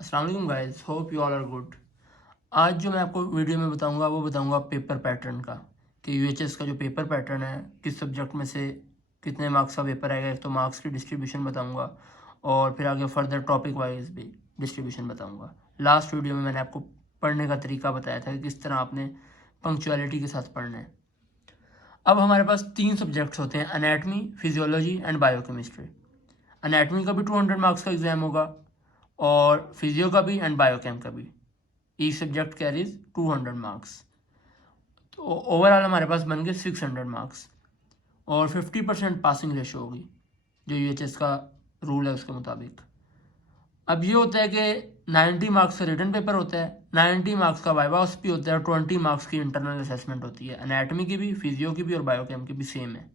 अस्सलाम वालेकुम guys, hope you all are good. आज जो मैं आपको वीडियो में बताऊंगा वो बताऊंगा पेपर पैटर्न का, कि यूएचएस का जो पेपर पैटर्न है किस सब्जेक्ट में से कितने मार्क्स का पेपर आएगा। एक तो मार्क्स की डिस्ट्रीब्यूशन बताऊंगा और फिर आगे फर्दर टॉपिक वाइज भी डिस्ट्रीब्यूशन बताऊंगा। लास्ट वीडियो में मैंने आपको पढ़ने का तरीका बताया था कि किस तरह आपने पंक्चुअलिटी के साथ पढ़ना है। अब हमारे पास 3 सब्जेक्ट्स होते हैं, anatomy, physiology and biochemistry. Anatomy का भी 200 मार्क्स का एग्जाम होगा और फिजियो का भी एंड बायोकेम का भी। Each subject carries 200 marks. तो ओवरऑल हमारे पास बन गए 600 मार्क्स और 50% पासिंग रेशो होगी जो यूएचएस का रूल है उसके मुताबिक। अब ये होता है कि 90 मार्क्स का रिटन पेपर होता है, 90 मार्क्स का वाइवा भी होता है और 20 मार्क्स की इंटरनल असेसमेंट होती है। एनाटमी की भी, फिजियो की भी और बायोकेम की भी सेम है।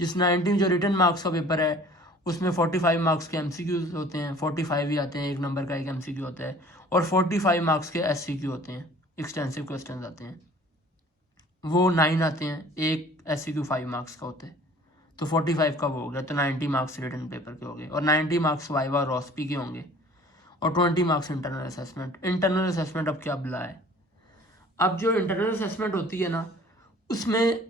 जिस 90 जो रिटन मार्क्स का पेपर है उसमें 45 मार्क्स के एमसीक्यूज होते हैं, 45 ही आते हैं, एक नंबर का एक एमसीक्यू होता है, और 45 मार्क्स के एससीक्यू होते हैं, एक्सटेंसिव क्वेश्चन आते हैं, वो 9 आते हैं, एक एससीक्यू 5 मार्क्स का होता है। तो 45 का वो हो गया, तो 90 मार्क्स रिटन पेपर के हो गए और 90 मार्क्स वाइवा और रॉस्पी के होंगे और 20 marks internal assessment. Internal assessment अब क्या बुला है, अब जो इंटरनल असेसमेंट होती है ना उसमें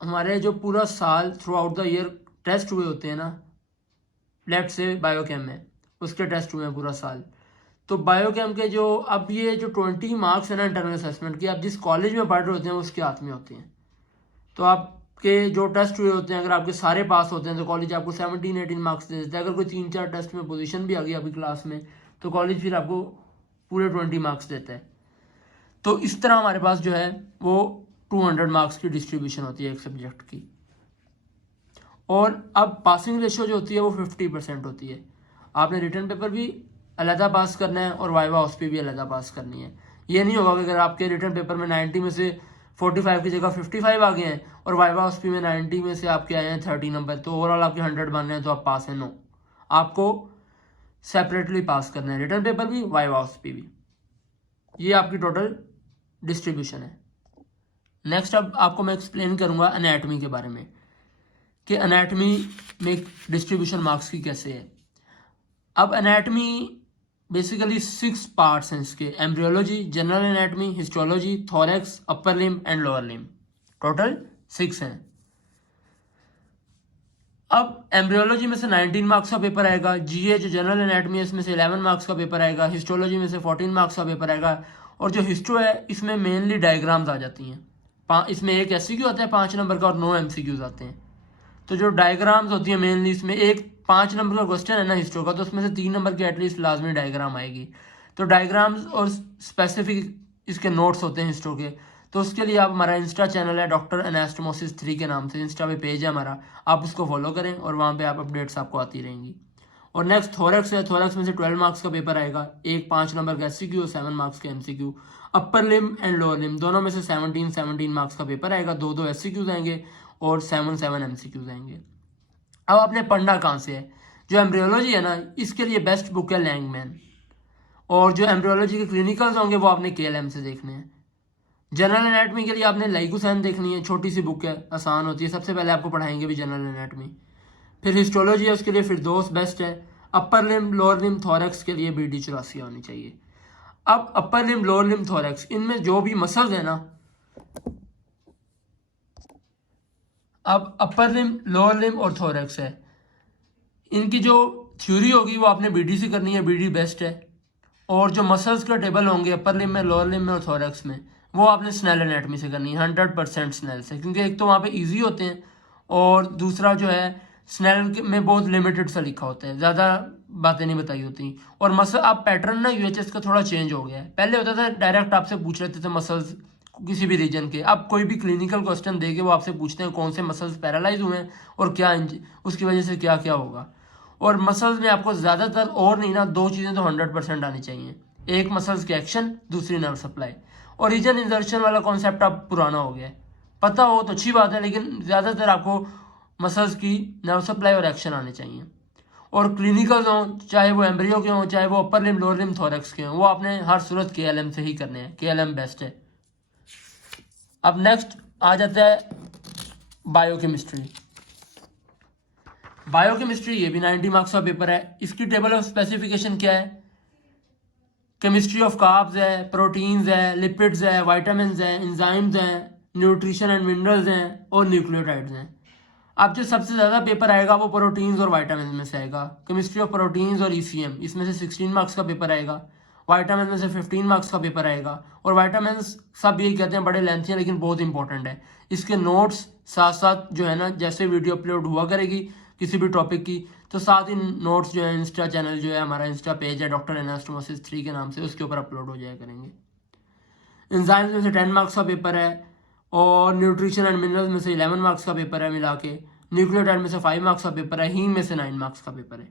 हमारे जो पूरा साल throughout the year test हुए होते हैं ना, लेफ्ट से बायोकेम में उसके टेस्ट हुए हैं पूरा साल। तो बायोकेम के जो अब ये जो 20 मार्क्स है ना इंटरनल असेसमेंट की, आप जिस कॉलेज में पढ़ रहे होते हैं उसके हाथ में होते हैं। तो आपके जो टेस्ट हुए होते हैं अगर आपके सारे पास होते हैं तो कॉलेज आपको 17-18 मार्क्स दे देता है। अगर कोई 3-4 टेस्ट में पोजीशन भी आ गई आपकी क्लास में तो कॉलेज फिर आपको पूरे 20 मार्क्स देता है। तो इस तरह हमारे पास जो है वो 200 मार्क्स की डिस्ट्रीब्यूशन होती है एक सब्जेक्ट की। और अब पासिंग रेशो जो होती है वो 50% होती है। आपने रिटर्न पेपर भी अलहदा पास करना है और वाइवा ऑस्पी भी अलहदा पास करनी है। ये नहीं होगा कि अगर आपके रिटर्न पेपर में 90 में से 45 की जगह 55 आ गए हैं और वाइवा ऑस्पी में 90 में से आपके आए हैं 30 नंबर, तो ओवरऑल आपके 100 बन रहे हैं तो आप पास हैं। नो, आपको सेपरेटली पास करना है, रिटर्न पेपर भी वाइवा ऑस्पी भी। ये आपकी टोटल डिस्ट्रीब्यूशन है। नेक्स्ट अब आपको मैं एक्सप्लेन करूंगा एनाटमी के बारे में कि एनाटमी में डिस्ट्रीब्यूशन मार्क्स की कैसे है। अब एनाटमी बेसिकली 6 पार्ट्स हैं इसके, embryology, general anatomy, histology, thorax, upper limb and lower limb, total 6 हैं। अब एम्ब्रियोलॉजी में से 19 मार्क्स का पेपर आएगा, जीए जो जनरल एनाटमी है इसमें से 11 मार्क्स का पेपर आएगा, हिस्टोलॉजी में से 14 मार्क्स का पेपर आएगा, और जो हिस्टो है इसमें मेनली डायग्राम्स आ जाती हैं। इसमें एक एससीक्यू आता है 5 नंबर का और 9 एमसीक्यूज आते हैं। तो जो डायग्राम्स होती है मेनली इसमें, एक 5 नंबर का क्वेश्चन है ना हिस्ट्री का, तो उसमें से 3 नंबर की एटलीस्ट लाजमी डायग्राम आएगी। तो डायग्राम्स और स्पेसिफिक इसके नोट्स होते हैं हिस्ट्री के। तो उसके लिए आप हमारा इंस्टा चैनल है डॉक्टर एनास्टोमोसिस 3 के नाम से, इंस्टा पे पेज है हमारा, आप उसको फॉलो करें और वहाँ पे आप अपडेट्स आपको आती रहेंगी। और नेक्स्ट थोरेक्स है, थोरेक्स में से 12 मार्क्स का पेपर आएगा, एक 5 नंबर का एससीक्यू और 7 मार्क्स का MCQ. Upper limb and lower limb दोनों में से 17 मार्क्स का पेपर आएगा, 2 एससीक्यूज आएंगे और 7 एमसीक्यूज आएंगे। अब आपने पढ़ना कहाँ से है, जो एम्ब्रियोलॉजी है ना इसके लिए बेस्ट बुक है लैंगमैन, और जो एम्ब्रियोलॉजी के क्लिनिकल्स होंगे वो आपने केएलएम से देखने हैं। जनरल एनाटमी के लिए आपने लाइकोसैन देखनी है, छोटी सी बुक है, आसान होती है, सबसे पहले आपको पढ़ाएंगे भी जनरल एनाटमी। फिर हिस्टोलॉजी है उसके लिए फिरदौस बेस्ट है। अपर लिम लोअर लिम थोरेक्स के लिए BD84 होनी चाहिए। अब अपर लिम लोअर लिम थोरेक्स इनमें जो भी मसल्स है ना, अब अपर लिम लोअर लिम और थोरेक्स है, इनकी जो थ्योरी होगी वो आपने BD से करनी है, BD बेस्ट है। और जो मसल्स के टेबल होंगे अपर लिम में, लोअर लिम में और थोरेक्स में, वो आपने स्नेल एनाटमी से करनी है, 100% स्नेल से, क्योंकि एक तो वहाँ पे इजी होते हैं और दूसरा जो है स्नेल में बहुत लिमिटेड सा लिखा होता है, ज़्यादा बातें नहीं बताई होती। और मसल आप पैटर्न ना यूएचएस का थोड़ा चेंज हो गया है, पहले होता था डायरेक्ट आपसे पूछ लेते थे मसल्स किसी भी रीजन के। अब कोई भी क्लिनिकल क्वेश्चन देके वो आपसे पूछते हैं कौन से मसल्स पैरालाइज हुए हैं और क्या उसकी वजह से क्या क्या होगा। और मसल्स में आपको ज़्यादातर और नहीं ना 2 चीज़ें तो 100% आनी चाहिए, एक मसल्स के एक्शन, दूसरी नर्व सप्लाई। और रीजन इंजर्शन वाला कॉन्सेप्ट अब पुराना हो गया है, पता हो तो अच्छी बात है, लेकिन ज़्यादातर आपको मसल्स की नर्व सप्लाई और एक्शन आने चाहिए। और क्लिनिकल हों, चाहे वो एम्ब्रियो के हों, चाहे वो अपर लिम लोअर लिम थोरेक्स के हों, वो आपने हर सूरत केएलएम से ही करने हैं, केएलएम बेस्ट है। अब नेक्स्ट आ जाता है बायोकेमिस्ट्री। बायोकेमिस्ट्री ये भी 90 मार्क्स का पेपर है। इसकी टेबल ऑफ स्पेसिफिकेशन क्या है, केमिस्ट्री ऑफ कार्ब्स है, प्रोटीन्स है, लिपिड्स है, वाइटामिन है, एंजाइम्स हैं, न्यूट्रिशन एंड मिनरल्स हैं और न्यूक्लियोटाइड्स हैं। अब जो सबसे ज़्यादा पेपर आएगा वो प्रोटीन्स और वाइटामिन में से आएगा। केमिस्ट्री ऑफ प्रोटीन्स और ईसीएम, इसमें से 16 मार्क्स का पेपर आएगा। वाइटामिन में से 15 मार्क्स का पेपर आएगा। और वाइटामिन सब यही कहते हैं बड़े लेंथी हैं लेकिन बहुत इंपॉर्टेंट है। इसके नोट्स साथ साथ जो है ना, जैसे वीडियो अपलोड हुआ करेगी किसी भी टॉपिक की, तो साथ ही नोट्स जो है इंस्टा चैनल जो है, हमारा इंस्टा पेज है डॉक्टर एनास्टोमोसिस 3 के नाम से, उसके ऊपर अपलोड हो जाया करेंगे। एंजाइम्स में से 10 मार्क्स का पेपर है और न्यूट्रिशन एंड मिनरल्स में से 11 मार्क्स का पेपर है मिला के। न्यूक्लियोटाइड में से 5 मार्क्स का पेपर है। हीम में से 9 मार्क्स का पेपर है।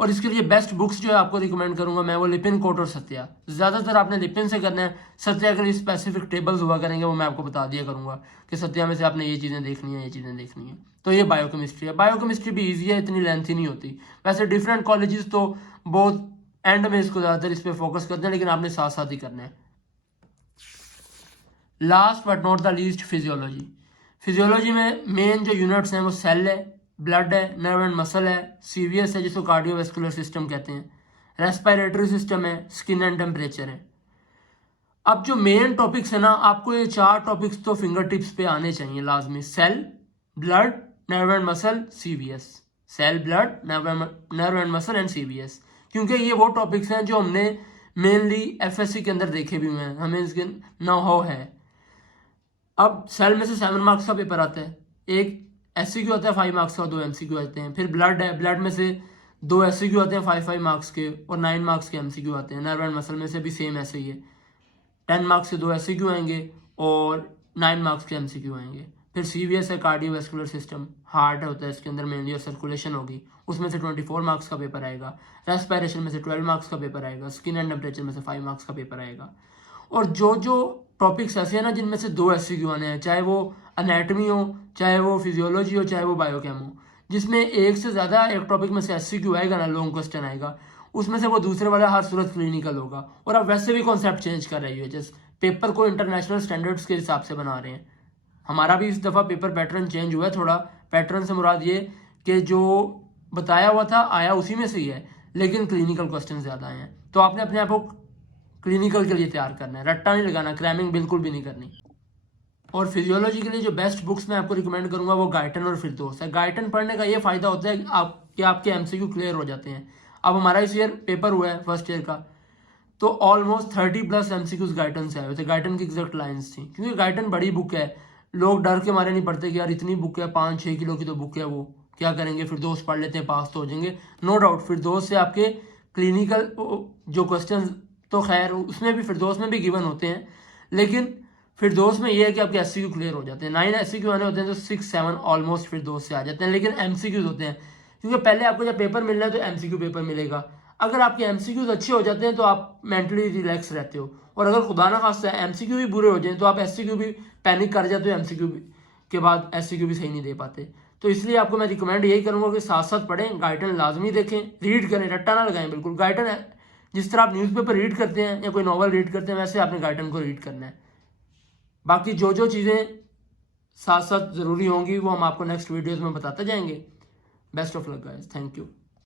और इसके लिए बेस्ट बुक्स जो है आपको रिकमेंड करूंगा मैं, वो लिपिन कोट और सत्या। ज़्यादातर आपने लिपिन से करना है। सत्या के लिए स्पेसिफिक टेबल्स हुआ करेंगे, वो मैं आपको बता दिया करूंगा कि सत्या में से आपने ये चीज़ें देखनी है, ये चीज़ें देखनी है। तो ये बायोकेमिस्ट्री है। बायोकेमिस्ट्री भी ईजी है, इतनी लेंथी नहीं होती। वैसे डिफरेंट कॉलेजेस तो बहुत एंड में इसको ज़्यादातर इस पर फोकस करते हैं, लेकिन आपने साथ साथ ही करना है। Last but not the least, physiology. Physiology में मेन जो यूनिट्स हैं वो सेल है, ब्लड है, नर्व एंड मसल है, सीवीएस है जिसको कार्डियोवैस्कुलर सिस्टम कहते हैं, रेस्पिरेटरी सिस्टम है, स्किन एंड टेम्परेचर है। अब जो मेन टॉपिक्स है ना, आपको ये 4 टॉपिक्स तो फिंगर टिप्स पे आने चाहिए लाजमी। Cell, blood, nerve and muscle, CVS. Cell, blood, nerve and muscle and CVS, क्योंकि ये वो टॉपिक्स हैं जो हमने मेनली एफएससी के अंदर देखे भी हुए हैं, हमें इसके नो हाउ है। अब सेल में से 7 मार्क्स का पेपर आता है, एक एससीक्यू आता है 5 मार्क्स का, 2 एमसीक्यू आते हैं। फिर ब्लड है, ब्लड में से 2 एससीक्यू आते हैं 5 मार्क्स के और 9 मार्क्स के एमसीक्यू आते हैं। नर्व एंड मसल में से भी सेम ऐसे ही है, 10 मार्क्स के 2 एससीक्यू आएंगे और 9 मार्क्स के एमसीक्यू आएंगे। फिर सीवीएस है, कार्डियोवैस्कुलर सिस्टम, हार्ट होता है इसके अंदर मेनली और सर्कुलेशन होगी, उसमें से 24 मार्क्स का पेपर आएगा। रेस्पिरेशन में से 12 मार्क्स का पेपर आएगा। स्किन एंड टेम्परेचर में से 5 मार्क्स का पेपर आएगा। और जो जो टॉपिक्स ऐसे हैं ना जिनमें से 2 एससीक्यू आने हैं, चाहे वो एनाटमी हो, चाहे वो फिजियोलॉजी हो, चाहे वो बायोकेम हो, जिसमें एक से ज़्यादा एक टॉपिक में से एससीक्यू आएगा ना, लॉन्ग क्वेश्चन आएगा, उसमें से वो दूसरे वाला हर सूरत क्लिनिकल होगा। और अब वैसे भी कॉन्सेप्ट चेंज कर रही है, जैसे पेपर को इंटरनेशनल स्टैंडर्ड्स के हिसाब से बना रहे हैं। हमारा भी इस दफ़ा पेपर पैटर्न चेंज हुआ है थोड़ा। पैटर्न से मुराद ये कि जो बताया हुआ था आया उसी में से ही है, लेकिन क्लिनिकल क्वेश्चन ज़्यादा आए हैं। तो आपने अपने आप को क्लिनिकल के लिए तैयार करना है, रट्टा नहीं लगाना, क्रैमिंग बिल्कुल भी नहीं करनी। और फिजियोलॉजी के लिए जो बेस्ट बुक्स मैं आपको रिकमेंड करूंगा वो गाइटन और फिरदौस है। गाइटन पढ़ने का ये फ़ायदा होता है कि आपके एमसीक्यू क्लियर हो जाते हैं। अब हमारा इस ईयर पेपर हुआ है फर्स्ट ईयर का, तो ऑलमोस्ट 30+ एमसीक्यूज गाइटन से आए हुए थे। गाइटन की एग्जैक्ट लाइन्स थी, क्योंकि गाइटन बड़ी बुक है। लोग डर के मारे नहीं पढ़ते कि यार इतनी बुक है, 5-6 किलो की तो बुक है, वो क्या करेंगे, फिरदौस पढ़ लेते हैं पास तो हो जाएंगे। नो डाउट फिरदौस से आपके क्लिनिकल जो क्वेश्चन, तो खैर उसमें भी फिरदौस में भी गिवन होते हैं, लेकिन फिरदौस में ये है कि आपके एससीक्यू क्लियर हो जाते हैं। 9 एससीक्यू आने होते हैं तो 6-7 ऑलमोस्ट फिरदौस से आ जाते हैं। लेकिन एमसीक्यूज होते हैं, क्योंकि पहले आपको जब पेपर मिलना है तो एमसीक्यू पेपर मिलेगा। अगर आपके एमसीक्यूज अच्छे हो जाते हैं तो आप मेंटली रिलैक्स रहते हो, और अगर खुदा ना खास्ता एमसीक्यू भी बुरे हो जाए तो आप एससीक्यू भी पैनिक कर जाते हो, एमसीक्यू के बाद एससीक्यू भी सही नहीं दे पाते। तो इसलिए आपको मैं रिकमेंड यही करूँगा कि साथ साथ पढ़ें, गाइडन लाजमी देखें, रीड करें, रट्टा ना लगाएं बिल्कुल। गाइडन है जिस तरह आप न्यूज़पेपर रीड करते हैं या कोई नॉवल रीड करते हैं, वैसे आपने गाइडन को रीड करना है। बाकी जो जो चीज़ें साथ साथ ज़रूरी होंगी वो हम आपको नेक्स्ट वीडियोज़ में बताते जाएंगे। Best of luck guys, thank you.